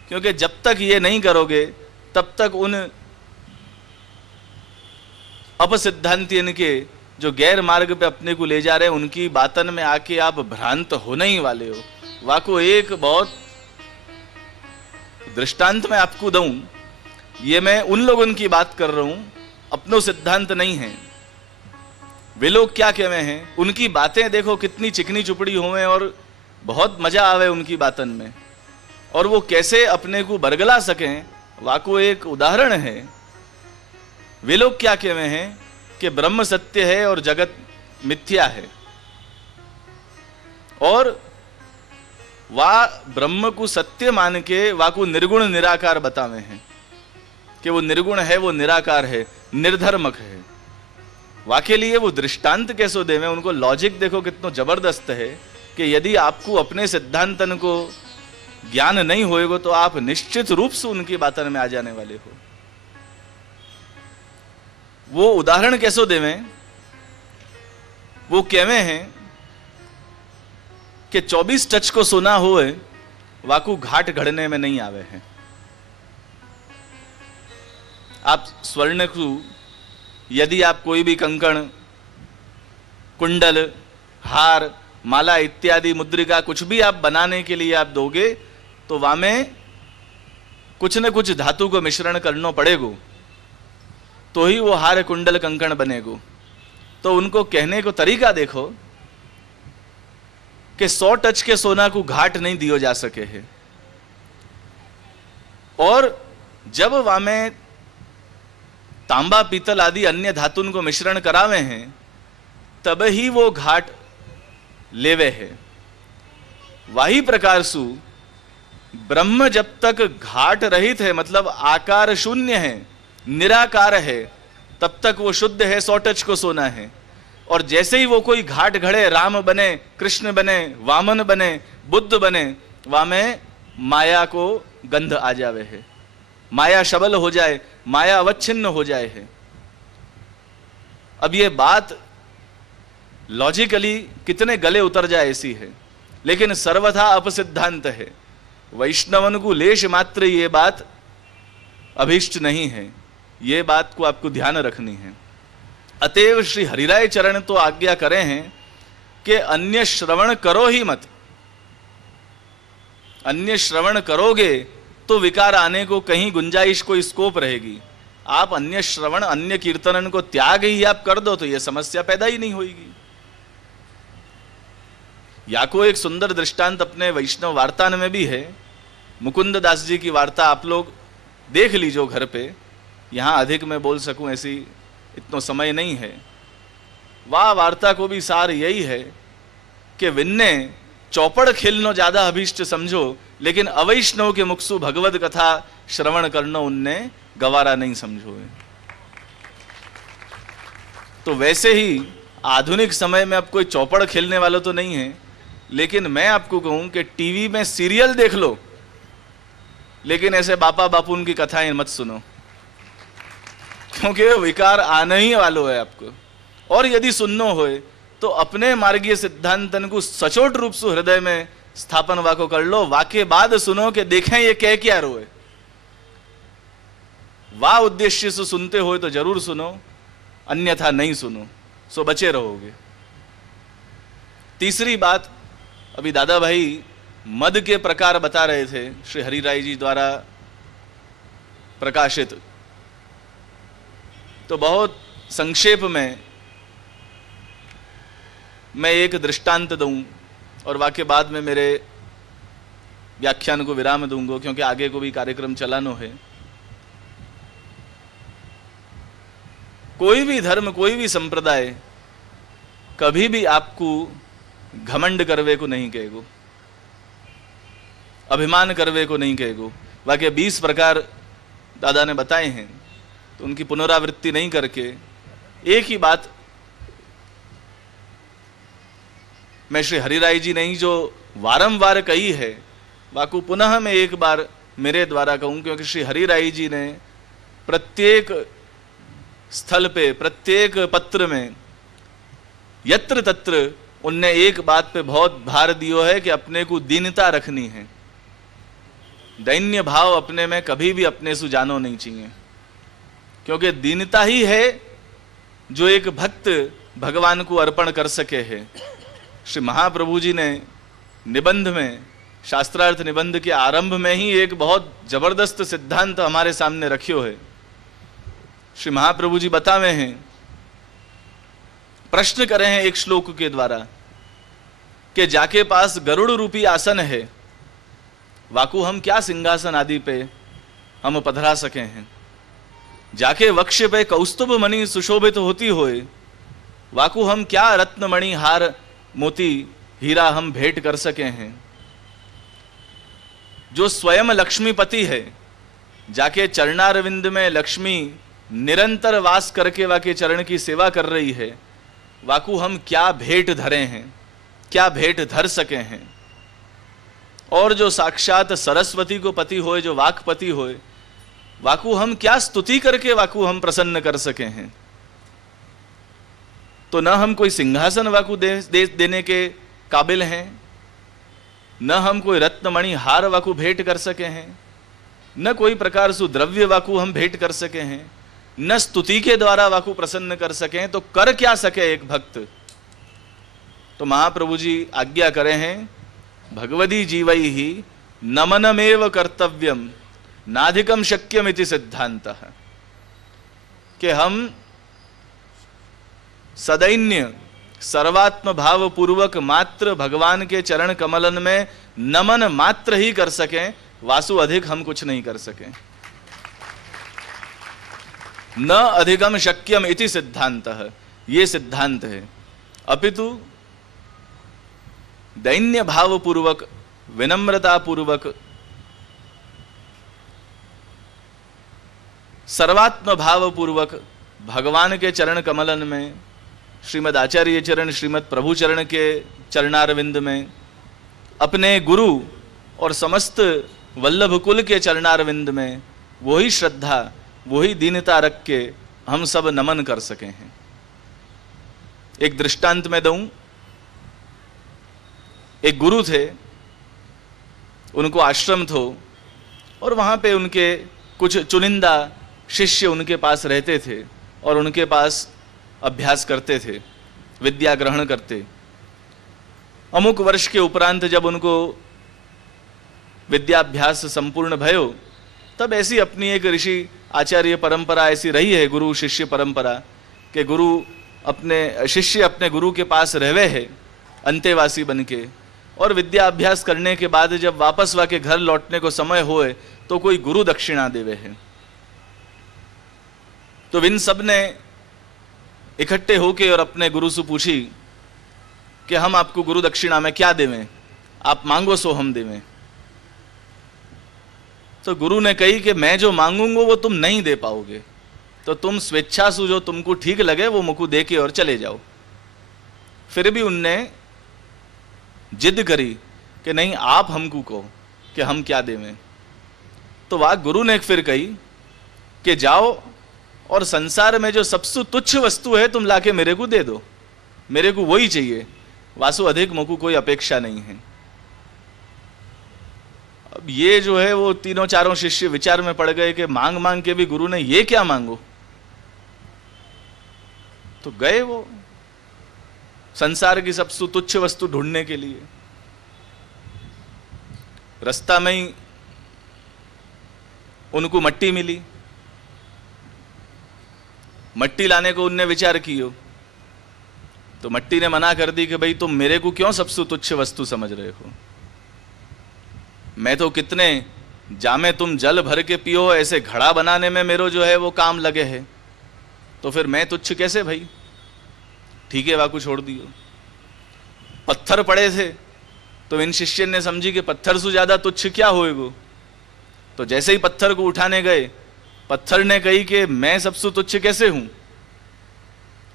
क्योंकि जब तक ये नहीं करोगे तब तक उन अपसिद्धांतियन के जो गैर मार्ग पे अपने को ले जा रहे हैं उनकी बातन में आके आप भ्रांत होने ही वाले हो। वाको एक बहुत दृष्टांत मैं आपको दूं, ये मैं उन लोगों की बात कर रहा हूं, अपनो सिद्धांत नहीं है। वे लोग क्या कह रहे हैं, उनकी बातें देखो कितनी चिकनी चुपड़ी हुए और बहुत मजा आवे उनकी बातन में, और वो कैसे अपने को बरगला सकें, वाको एक उदाहरण है। वे लोग क्या कह रहे हैं कि ब्रह्म सत्य है और जगत मिथ्या है, और वा ब्रह्म को सत्य मान के वाको निर्गुण निराकार बतावे हैं कि वो निर्गुण है, वो निराकार है, निर्धर्मक है। वाके लिए वो दृष्टांत कैसे देवे, उनको लॉजिक देखो कितना जबरदस्त है कि यदि आपको अपने सिद्धांतन को ज्ञान नहीं होएगा तो आप निश्चित रूप से उनकी बातन में आ जाने वाले हो। वो उदाहरण कैसे देवे, वो कहवे हैं कि 24 टच को सोना होए वाकू घाट घड़ने में नहीं आवे हैं। आप स्वर्ण को यदि आप कोई भी कंकण, कुंडल, हार, माला इत्यादि मुद्रिका कुछ भी आप बनाने के लिए आप दोगे तो वहां में कुछ न कुछ धातु को मिश्रण करना पड़ेगा, तो ही वो हार कुंडल कंकण बनेगो। तो उनको कहने को तरीका देखो कि 100 टच के सोना को घाट नहीं दियो जा सके है। और जब वामे तांबा पीतल आदि अन्य धातुन को मिश्रण करावे हैं तब ही वो घाट लेवे है। वही प्रकार सु ब्रह्म जब तक घाट रहित है, मतलब आकार शून्य है, निराकार है, तब तक वो शुद्ध है, 100 टच को सोना है। और जैसे ही वो कोई घाट घड़े, राम बने, कृष्ण बने, वामन बने, बुद्ध बने, वहां में माया को गंध आ जावे है, माया शबल हो जाए, माया अवच्छिन्न हो जाए है। अब ये बात लॉजिकली कितने गले उतर जाए ऐसी है, लेकिन सर्वथा अपसिद्धांत है। वैष्णवन को लेश मात्र ये बात अभीष्ट नहीं है, ये बात को आपको ध्यान रखनी है। अतएव श्री हरिराय चरण तो आज्ञा करें हैं कि अन्य श्रवण करो ही मत। अन्य श्रवण करोगे तो विकार आने को कहीं गुंजाइश, कोई स्कोप रहेगी। आप अन्य श्रवण, अन्य कीर्तन को त्याग ही आप कर दो तो यह समस्या पैदा ही नहीं होगी। या को एक सुंदर दृष्टांत अपने वैष्णव वार्ता में भी है। मुकुंद दास जी की वार्ता आप लोग देख लीजिए घर पे, यहां अधिक मैं बोल सकूं ऐसी इतना समय नहीं है। वाह वार्ता को भी सार यही है कि विन्ने चौपड़ खेलनो ज्यादा अभीष्ट समझो, लेकिन अवैष्णव के मुखसु भगवत कथा श्रवण करनो उनने गवारा नहीं समझो। तो वैसे ही आधुनिक समय में अब कोई चौपड़ खेलने वाला तो नहीं है, लेकिन मैं आपको कहूं कि टीवी में सीरियल देख लो, लेकिन ऐसे बापा बापून की कथाएं मत सुनो, क्योंकि विकार आने ही वालो है आपको। और यदि सुननो होए तो अपने मार्गीय सिद्धांतन को सचोट रूप से हृदय में स्थापन वाको कर लो, वाके बाद सुनो कि देखें ये कह क्या रोए। वाह उद्देश्य से सुनते हो तो जरूर सुनो, अन्यथा नहीं सुनो, सो बचे रहोगे। तीसरी बात, अभी दादा भाई मद के प्रकार बता रहे थे, श्री हरिराय जी द्वारा प्रकाशित। तो बहुत संक्षेप में मैं एक दृष्टांत दूं और वाके बाद में मेरे व्याख्यान को विराम दूंगा, क्योंकि आगे को भी कार्यक्रम चलानो है। कोई भी धर्म, कोई भी संप्रदाय कभी भी आपको घमंड करवे को नहीं कहेगो, अभिमान करवे को नहीं कहेगो। वाके 20 प्रकार दादा ने बताए हैं, तो उनकी पुनरावृत्ति नहीं करके एक ही बात मैं श्री हरिराय जी ने ही जो वारंवार कही है, वाकू पुनः मैं एक बार मेरे द्वारा कहूं, क्योंकि श्री हरिराय जी ने प्रत्येक स्थल पे, प्रत्येक पत्र में, यत्र तत्र उनने एक बात पे बहुत भार दियो है कि अपने को दीनता रखनी है। दैन्य भाव अपने में कभी भी अपने से जानो नहीं चाहिए, क्योंकि दीनता ही है जो एक भक्त भगवान को अर्पण कर सके है। श्री महाप्रभु जी ने निबंध में, शास्त्रार्थ निबंध के आरंभ में ही एक बहुत जबरदस्त सिद्धांत हमारे सामने रखियो है। श्री महाप्रभु जी बतावे हैं, प्रश्न करे हैं एक श्लोक के द्वारा कि जाके पास गरुड़ रूपी आसन है, वाकू हम क्या सिंहासन आदि पे हम पधरा सके हैं। जाके वक्ष पे कौस्तुभ मणि सुशोभित होती होए, वाकू हम क्या रत्नमणि हार मोती हीरा हम भेंट कर सके हैं। जो स्वयं लक्ष्मीपति है, जाके चरणारविंद में लक्ष्मी निरंतर वास करके वाके चरण की सेवा कर रही है, वाकू हम क्या भेंट धरे हैं, क्या भेंट धर सके हैं। और जो साक्षात सरस्वती को पति होए, जो वाकपति होए, वाकू हम क्या स्तुति करके वाकू हम प्रसन्न कर सके हैं। तो न हम कोई सिंहासन वाकू देने के काबिल हैं, न हम कोई रत्नमणि हार वाकू भेंट कर सके हैं, न कोई प्रकार से द्रव्य वाकू हम भेंट कर सके हैं, न स्तुति के द्वारा वाकू प्रसन्न कर सके हैं। तो कर क्या सके एक भक्त। तो महाप्रभु जी आज्ञा करे हैं, भगवदी जीवई ही नमनमेव कर्तव्यम नाधिकम शक्यमिति सिद्धांतः, कि हम सदैन्य सर्वात्म भाव पूर्वक मात्र भगवान के चरण कमलन में नमन मात्र ही कर सकें, वासु अधिक हम कुछ नहीं कर सकें। न अधिगम शक्यम इति सिद्धांतः, ये सिद्धांत है। अपितु दैन्य भाव पूर्वक, विनम्रता पूर्वक, सर्वात्म भाव पूर्वक भगवान के चरण कमलन में, श्रीमद आचार्य चरण, श्रीमद प्रभु चरण के चरणारविंद में, अपने गुरु और समस्त वल्लभ कुल के चरणारविंद में वही श्रद्धा, वही दीनता रख के हम सब नमन कर सके हैं। एक दृष्टांत मैं दूं। एक गुरु थे, उनको आश्रम थो और वहां पे उनके कुछ चुनिंदा शिष्य उनके पास रहते थे और उनके पास अभ्यास करते थे, विद्या ग्रहण करते। अमुक वर्ष के उपरांत जब उनको विद्याभ्यास संपूर्ण भयो, तब ऐसी अपनी एक ऋषि आचार्य परंपरा ऐसी रही है, गुरु शिष्य परंपरा, के गुरु अपने शिष्य अपने गुरु के पास रहवे है अंतेवासी बन के, और विद्या अभ्यास करने के बाद जब वापस वाके घर लौटने को समय होए तो कोई गुरु दक्षिणा देवे है। तो इन सब ने इकट्ठे होके और अपने गुरु से पूछी कि हम आपको गुरु दक्षिणा में क्या देवें, आप मांगो सो हम देवें। तो गुरु ने कही कि मैं जो मांगूंगा वो तुम नहीं दे पाओगे, तो तुम स्वेच्छा से जो तुमको ठीक लगे वो मुझको दे के और चले जाओ। फिर भी उनने जिद करी कि नहीं, आप हमको कहो कि हम क्या देवें। तो वह गुरु ने फिर कही कि जाओ और संसार में जो सबसे तुच्छ वस्तु है तुम लाके मेरे को दे दो, मेरे को वही चाहिए, वासु अधिक मुझको कोई अपेक्षा नहीं है। अब ये जो है वो तीनों चारों शिष्य विचार में पड़ गए कि मांग मांग के भी गुरु ने ये क्या मांगो। तो गए वो संसार की सबसे तुच्छ वस्तु ढूंढने के लिए। रास्ता में ही उनको मट्टी मिली। मट्टी लाने को उनने विचार किया तो मट्टी ने मना कर दी कि भाई तुम मेरे को क्यों सबसे तुच्छ वस्तु समझ रहे हो, मैं तो कितने जामे तुम जल भर के पियो, ऐसे घड़ा बनाने में मेरो जो है वो काम लगे है, तो फिर मैं तुच्छ कैसे भाई। ठीक है, वाकू छोड़ दियो। पत्थर पड़े थे तो इन शिष्य ने समझी कि पत्थर से ज्यादा तुच्छ क्या होएगो। तो जैसे ही पत्थर को उठाने गए, पत्थर ने कही कि मैं सबसे तुच्छ कैसे हूं,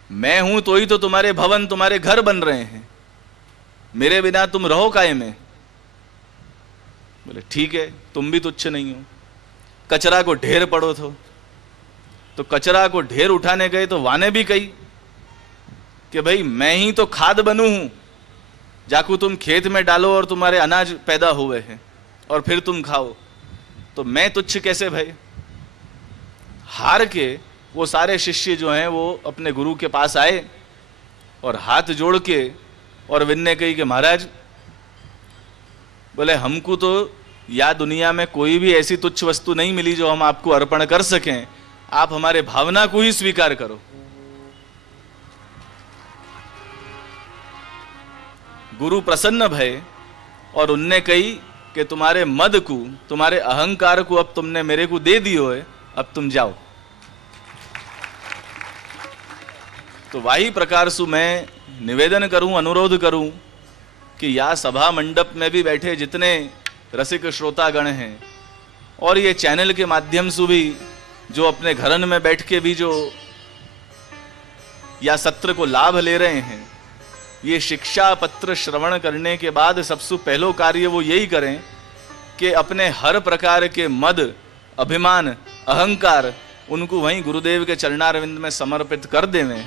मैं हूं तो ही तो तुम्हारे भवन, तुम्हारे घर बन रहे हैं, मेरे बिना तुम रहो काहे में। बोले ठीक है, तुम भी तुच्छ नहीं हो। कचरा को ढेर पड़ो तो कचरा को ढेर उठाने गए तो वाने भी कही कि भाई मैं ही तो खाद बनू हूं, जाकू तुम खेत में डालो और तुम्हारे अनाज पैदा हुए हैं और फिर तुम खाओ, तो मैं तुच्छ कैसे भाई। हार के वो सारे शिष्य जो हैं वो अपने गुरु के पास आए और हाथ जोड़ के और विनय कही कि महाराज, बोले हमको तो या दुनिया में कोई भी ऐसी तुच्छ वस्तु नहीं मिली जो हम आपको अर्पण कर सकें, आप हमारे भावना को ही स्वीकार करो। गुरु प्रसन्न भये और उनने कही कि तुम्हारे मद को, तुम्हारे अहंकार को अब तुमने मेरे को दे दियो है, अब तुम जाओ। तो वही प्रकार से मैं निवेदन करूं, अनुरोध करूं कि या सभा मंडप में भी बैठे जितने रसिक श्रोतागण हैं और ये चैनल के माध्यम से भी जो अपने घरन में बैठ के भी जो या सत्र को लाभ ले रहे हैं, ये शिक्षा पत्र श्रवण करने के बाद सबसे पहलो कार्य वो यही करें कि अपने हर प्रकार के मद, अभिमान, अहंकार उनको वहीं गुरुदेव के चरणारविंद में समर्पित कर देवें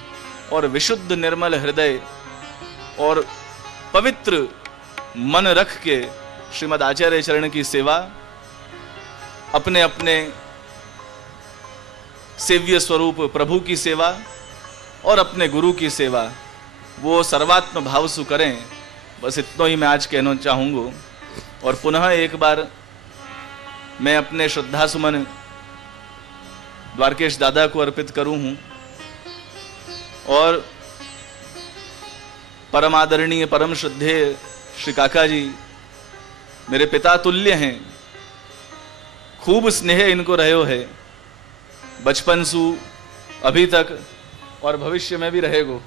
और विशुद्ध निर्मल हृदय और पवित्र मन रख के श्रीमद आचार्य चरण की सेवा, अपने अपने सेव्य स्वरूप प्रभु की सेवा और अपने गुरु की सेवा वो सर्वात्म भाव से करें। बस इतना ही मैं आज कहना चाहूँगा। और पुनः एक बार मैं अपने श्रद्धा सुमन द्वारकेश दादा को अर्पित करूँ हूँ और परम आदरणीय परम श्रद्धेय श्री काका जी मेरे पिता तुल्य हैं। खूब स्नेह इनको रहो है, बचपन सु अभी तक और भविष्य में भी रहेगो।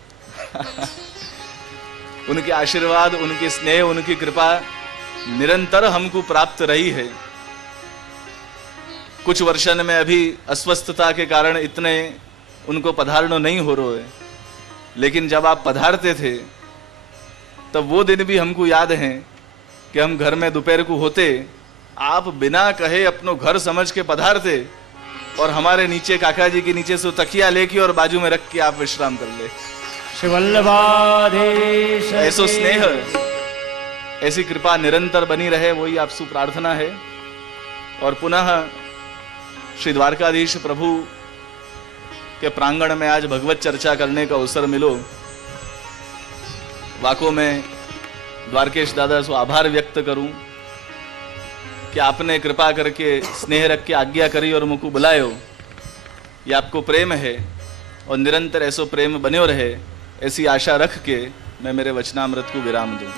उनके आशीर्वाद, उनके स्नेह, उनकी कृपा निरंतर हमको प्राप्त रही है। कुछ वर्षन में अभी अस्वस्थता के कारण इतने उनको पधारना नहीं हो रहा है, लेकिन जब आप पधारते थे तब वो दिन भी हमको याद हैं कि हम घर में दोपहर को होते, आप बिना कहे अपनो घर समझ के पधारते और हमारे नीचे काका जी के नीचे से तकिया लेके और बाजू में रख के आप विश्राम कर ले। श्री वल्लभाधीश ऐसो की स्नेह, ऐसी कृपा निरंतर बनी रहे, वही आपसे प्रार्थना है। और पुनः श्री द्वारकाधीश प्रभु के प्रांगण में आज भगवत चर्चा करने का अवसर मिलो। वाको में द्वारकेश दादा से आभार व्यक्त करूं कि आपने कृपा करके स्नेह रख के आज्ञा करी और मुझको बुलायो। ये आपको प्रेम है और निरंतर ऐसो प्रेम बन्यो रहे, ऐसी आशा रख के मैं मेरे वचनामृत को विराम दूं।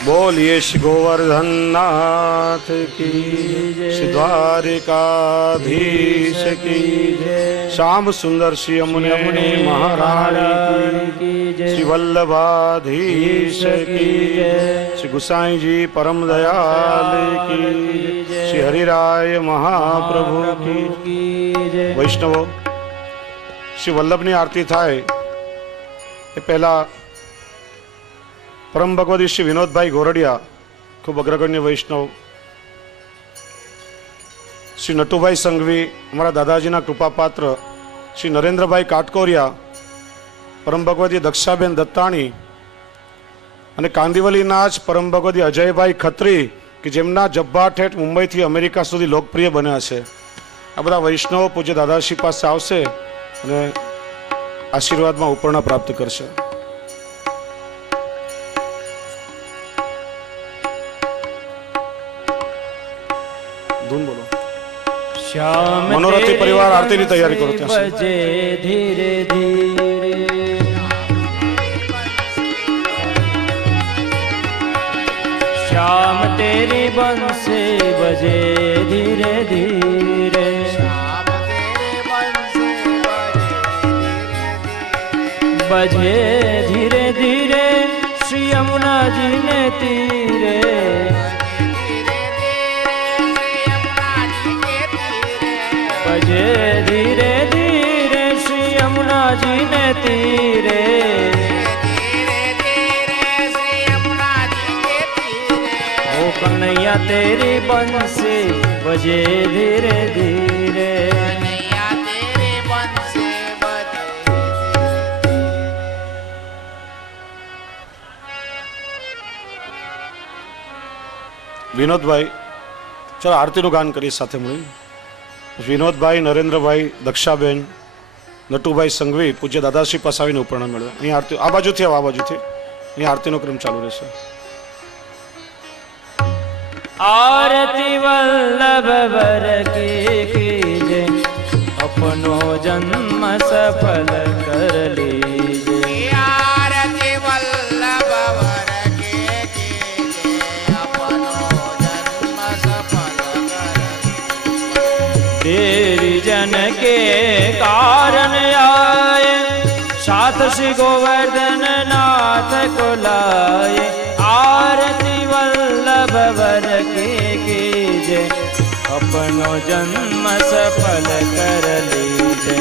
बोलिए श्री गोवर्धन नाथ की, श्री द्वारिकाधीश की, श्याम सुंदर श्री यमुने महारानी की, श्री वल्लभाधीश की, श्री गुसाई जी परम दयाल की, श्री हरिराय महाप्रभु की। वैष्णवो, श्री वल्लभनी आरती थाय એ પહેલા પરમ ભગવદી શ્રી વિનોદભાઈ ગોરડિયા, ખૂબ અગ્રગણ્ય વૈષ્ણવ, શ્રી નટુભાઈ સંઘવી, અમારા દાદાજીના કૃપાપાત્ર શ્રી નરેન્દ્રભાઈ કાટકોરિયા, પરમ ભગવદી દક્ષાબેન દત્તાણી અને કાંદિવલીના જ પરમ ભગવદી અજયભાઈ ખત્રી કે જેમના જબ્બા ઠેઠ મુંબઈથી અમેરિકા સુધી લોકપ્રિય બન્યા છે, આ બધા વૈષ્ણવો પૂજ્ય દાદાશ્રી પાસે આવશે અને આશીર્વાદમાં ઉપરણા પ્રાપ્ત કરશે। ધૂન બોલો। श्याम मनोरथी तेरे परिवार आरती की तैयारी करो ત્યાં સુધી। बजे धीरे धीरे, श्याम तेरी बंसी बजे धीरे धीरे, बजे धीरे धीरे श्री यमुना जी ने तीरे, बजे धीरे धीरे श्री यमुना जी ने तीरे, ओ कन्हैया तेरी बंसी बजे धीरे धीरे, વિનોદભાઈ, ચલો આરતીનું ગાન કરીએ સાથે મળી। વિનોદભાઈ, નરેન્દ્રભાઈ, દક્ષાબેન, નટુભાઈ સંઘવી પૂજ્ય દાદાશ્રી પાસે આવીને ઉપરણા મેળવે। અહીં આરતી આ બાજુથી આવો, આ બાજુથી અહીં આરતીનો ક્રમ ચાલુ રહેશે। आरती वल्लभ वर की कीजे, अपनो जन्म सफल कर लीजे। आरती वल्लभ वर की कीजे, अपनो जन्म सफल कर लीजे। तेरी जन के कारण आए, साथ श्री गोवर्धन नाथ को लाए। आरती वल्लभ वर की कीजे, अपनो जन्म सफल कर लीजे।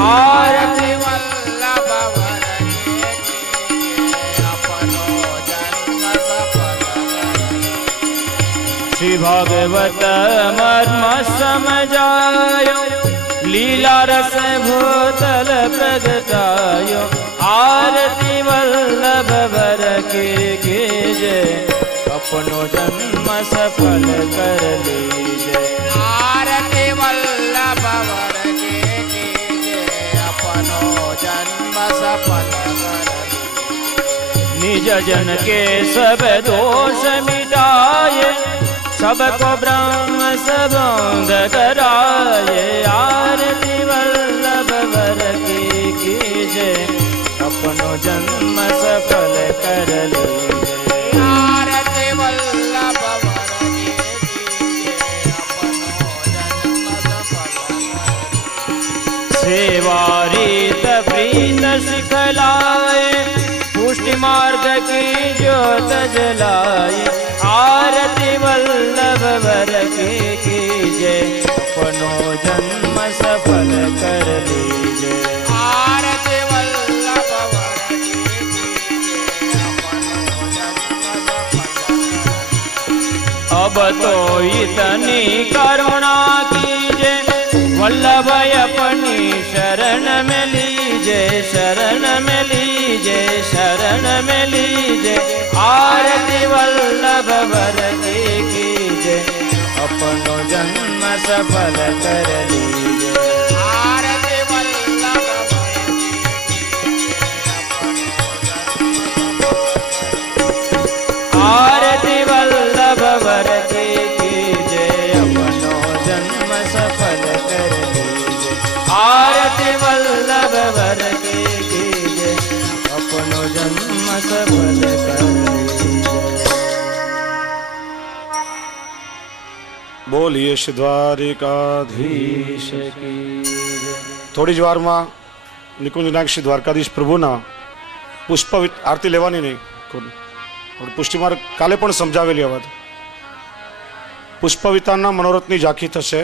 आरती वल्लभ वर की कीजे, अपनो जन्म सफल कर लीजे। श्री भागवत मर्म समझायो, लीला रस भूतल प्रगटायो। आरती वल्लभ वर की कीजे, अपनो जन्म सफल कर लीजे। आरती वल्लभ वर की कीजे, अपनो जन्म सफल कर लीजे। निज जन के सब दोष मिटाए, सबको ब्रह्म सबोध कराए। आरती वल्लभ वर की कीजे, अपनो जन्म कर लीजे। आरती वल्लभ वर के कीजे अपनो जन्म सफल कर। सेवा रीत प्रीत सिखलाए पुष्टि मार्ग की ज्योत जलाए। आरती वल्लभ वर के कीजे अपनो जन्म सफल कर लीजे। आरती वल्लभ वर के कीजे अपनो जन्म सफल कर। अब तो इतनी करुणा कीजे वल्लभ अपनी शरण में लीजे, शरण में लीजे, शरण में लीजे। आरती वल्लभ वर के कीजे अपनो जन्म सफल कर लीजे। आरती वल्लभ वर के कीजे अपनो जन्म सफल कर लीजे। आरती वल्लभ वर के कीजे अपनो जन्म सफल कर लीजे। બોલીએ શ્રી દ્વારિકાધીશ ईश की जय। થોડી જ વારમાં નિકુંજ નાયક શ્રી દ્વારકાધીશ પ્રભુના પુષ્પ આરતી લેવાની નહીં પુષ્ટિમાર્ગ કાલે પણ સમજાવેલી આ વાત પુષ્પ વિતાનના મનોરથની ઝાંખી થશે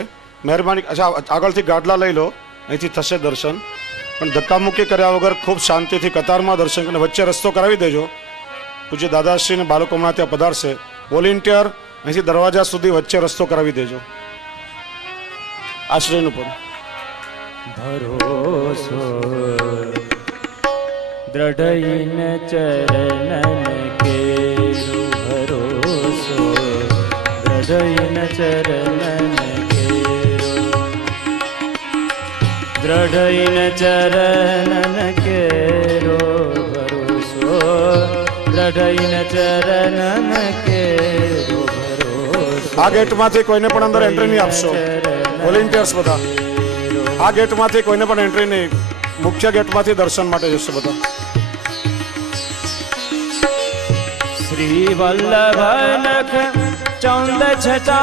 મહેરબાની અચ્છા આગળથી ગાડલા લઈ લો અહીંથી થશે દર્શન પણ ધક્કામુક્કી કર્યા વગર ખૂબ શાંતિથી કતારમાં દર્શન કરીને વચ્ચે રસ્તો કરાવી દેજો પૂજ્ય દાદાશ્રી અને બાળકો હમણાં ત્યાં પધારશે વોલેન્ટિયર અહીંથી દરવાજા સુધી વચ્ચે રસ્તો કરાવી દેજો આશ્રયનું પણ भरोसो दृढ़ चरणन के भरोसो दृढ़ चरणन के दृढ़ चरणन के भरोसो दृढ़ चरणन के भरोसो। આ ગેટમાંથી કોઈને પણ અંદર એન્ટ્રી નહીં આપશો વોલેન્ટિયર્સ બધા આ ગેટમાંથી કોઈને પણ એન્ટ્રી નહીં મુખ્ય ગેટમાંથી દર્શન માટે જશે બધા श्री वल्लभ नख चौंद छटा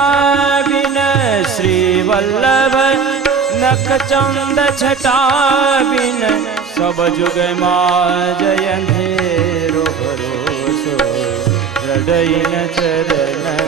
बिन श्री वल्लभ नख चौंद छटा बिन सब जुग मा जय अंधेरो भरोसो दृढ़ चरण